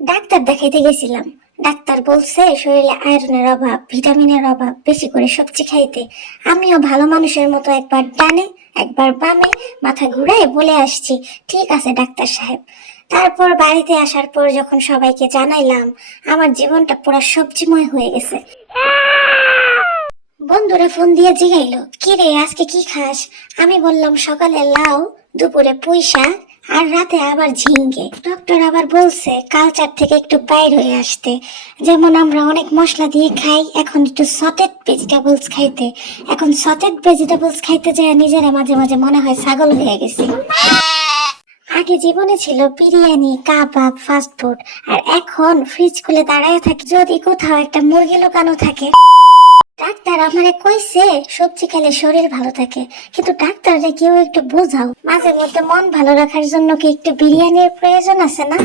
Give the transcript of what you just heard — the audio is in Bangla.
ডাক্তার দেখাইতে গেছিলাম। ডাক্তার বলছে শরীরে আয়রনের অভাব, ভিটামিনের অভাব, বেশি করে সবজি খাইতে। আমিও ভালো মানুষের মতো একবার ডানে একবার বামে মাথা ঘুরায় বলে আসছি, ঠিক আছে ডাক্তার সাহেব। তারপর বাড়িতে আসার পর যখন সবাইকে জানাইলাম, আমার জীবনটা পুরো সবজিময় হয়ে গেছে। বন্ধুরা ফোন দিয়ে জিগাইলো, কি রে আজকে কি খাস? আমি বললাম সকালে লাউ, দুপুরে পুঁই শাক, আর রাতে আবার ঝিঙ্গে। ডক্টর আবার বলছে কালচার থেকে একটু বাইর হয়ে আসতে। যেমন আমরা অনেক মশলা দিয়ে খাই, এখন একটু সটেড ভেজিটেবলস খাইতে। এখন সটেড ভেজিটেবলস খাইতে যায় নিজেরা মাঝে মাঝে মনে হয় ছাগল হয়ে গেছে। আগে জীবনে ছিল বিরিয়ানি, কাবাব, ফাস্ট ফুড, আর এখন ফ্রিজ খুলে দাঁড়ায় থাকি যদি কোথাও একটা মুরগি লুকানো থাকে। ডাক্তার আমারে কইছে সবজি খেলে শরীর ভালো থাকে, কিন্তু ডাক্তাররা কেউ একটু বোঝাও, মাঝে মধ্যে মন ভালো রাখার জন্য কি একটু বিরিয়ানির প্রয়োজন আছে না?